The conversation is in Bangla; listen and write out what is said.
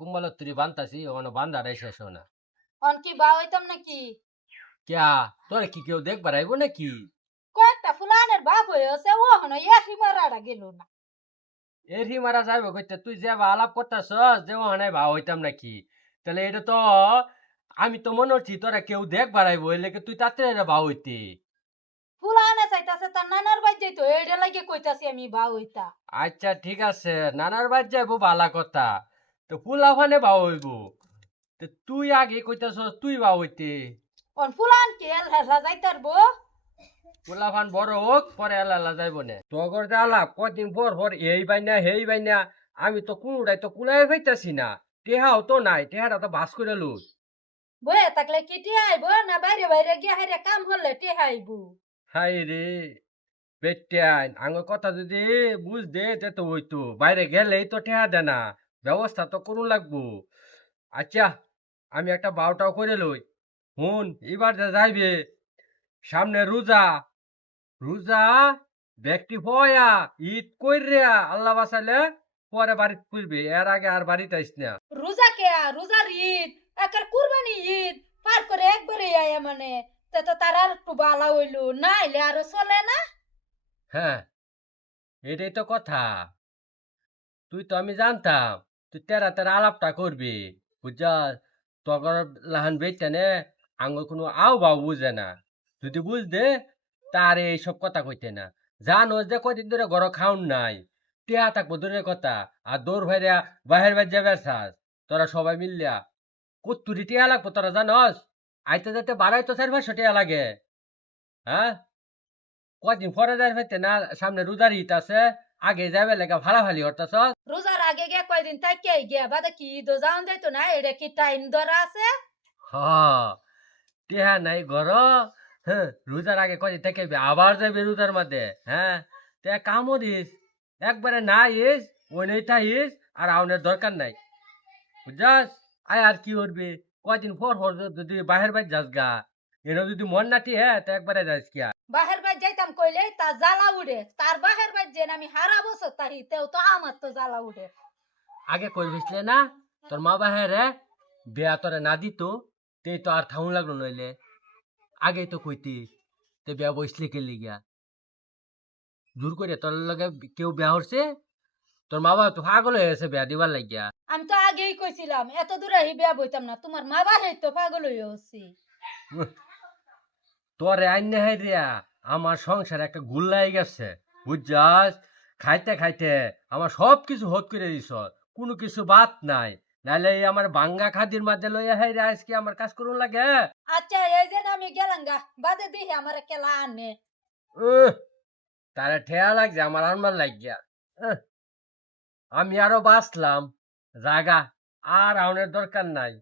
কুম্বালত্তরি বানতাছি ওখানে বান্দারাই শেষ হয় না। অন কি বা হইতাম নাকি? ক্যা তোরে কি কেউ দেখবার আইব নাকি? কয়েকটা ফুলানের বাপ হয়েছে ও হন এসি মারাটা গেল না। এরি মারা যাইব কইতে তুই যে বা আলাপ করতাছস যে ওখানে ভাও হইতাম নাকি? তাহলে এটা তো আমি তো মনে হচ্ছি তোরা কেউ দেখবার আইব এর লেগে তুই তাড়াতাড়ি ভাও হইতে। ফুলানে চাইতাছে তার নানার বাড়ি যাইতো এইটা লাগে কইতাছি আমি বা হইতা। আচ্ছা ঠিক আছে নানার বাড়ি যাইব ভালা কথা। তো ফুলাফানে ভাও হইব। তো তুই আগে কইতাছস তুই ভাও হইতে। অন ফুলান কি এল হেলা যাইতারবো? পোলাপান বড় হোক পরে আল্লাহ যাইব না তগর যে আলাপ কদিন পর পর এই বাইনা হেই বাইনা আমি তো কোনোটাই তো কুলাই হইতাছি না টেহাও তো নাই টেহাটা তো বাস করে লুস বয়ে থাকলে কি টিয়া আইব না বাইরে বাইরে গিয়া হাইরে কাম হলে টিয়া আইব। হাই রে বেটাইন আঙ্গ কথা যদি বুঝ দে তে তো হইতো বাইরে গেলেই তো টেহা দে না ব্যবস্থা তো করুন লাগবো আচ্ছা আমি একটা বাউটাও করে লই হুন এবার যে যাইবে সামনে রোজা রোজা ব্যক্তি হয়া ঈদ কইরা আল্লাহ বাঁচাইলে পরে বাড়িতে ফিরবে এর আগে আর বাড়িতে আইস না রোজা কে রোজার ঈদ একার কুরবানি ঈদ পার করে একবারে আয়া মানে তে তো তার আর একটু বালা হইলো না আইলে আরো চলে না। হ্যাঁ এটাই তো কথা তুই তো আমি জানতাম তুই তেরা তেরা আলাপটা করবি বুঝা তগর লাহান বেচতে নে আঙ্গুর কোনো আও বাও বুঝে না যদি বুঝদে তার এইসব কথা কইতে না জানো যে কদিন ধরে ঘর খাউন নাই টিয়া থাকবো দূরের কথা আর দৌড় ভাইরা বাহির বাইর যাবে সাস তোরা সবাই মিললিয়া কত্তুরি টিয়া লাগবো তোরা জানস আইতে যাইতে বাড়াই তো 4-500 টিয়া লাগে হ্যাঁ কদিন পরে যাই পাইতে না সামনে রোজার ঈদ আছে আগে যাবে লেগা ভালাভালি হরতাছ রোজার আগে গিয়া কয়দিন থাকিয়ে গিয়া বাদে কি ঈদও যাওন যাইতো না এটা কি টাইম ধরা আছে? হ টিয়া নাই ঘর হ্যাঁ রোজার আগে কদিন থেকে আবার যাবে রোজার মধ্যে হ্যাঁ তে কামও দিস একবারে না ইস ওই নেই থাইস আর আউনের দরকার নাই বুঝছাস আয় আর কি করবি কয়দিন পর পর যদি বাহির বাইর যাস গা এরা যদি মন নাটি হ্যাঁ তো একবারে যাস কিয়া বাহের বাড়ি যাইতাম কইলে তা জ্বালা উঠে তার বাহের বাড়ি যে আমি হারা বছর তাহি তেও তো আমার তো জ্বালা উঠে। আগে কইবিসলে না তোর মা বাহেরে বেয়া তোরে না দিত তে তো আর থাউন লাগলো নইলে আগেই তো কইতিস তে বেয়া বইসলে কে লিগা জোর করে তোর লগে কেউ বেয়া হরছে তোর মা বাবা তো পাগল হয়ে গেছে বেয়া দিবার লাগিয়া আমি তো আগেই কইছিলাম এত দূরে হি বিয়া বইতাম না তোমার মা বাহে তো পাগল হয়ে হচ্ছি। তোরে আইনে হাই রিয়া আমার সংসার একটা গুল্লাই গেছে বুঝছাস খাইতে খাইতে আমার সব কিছু হত করে দিছ কোনো কিছু বাদ নাই নাইলে এই আমার বাঙ্গা খাদির মাঝে লইয়া হাই রে আজকে আমার কাজ করুন লাগে আচ্ছা এই যে আমি গেলাম গা বাদে দিহি আমার কেলা আনে। উহ, তারে ঠেয়া লাগছে আমার আনবার লাগিয়া উহ, আমি আরো বাঁচলাম জাগা আর আউনের দরকার নাই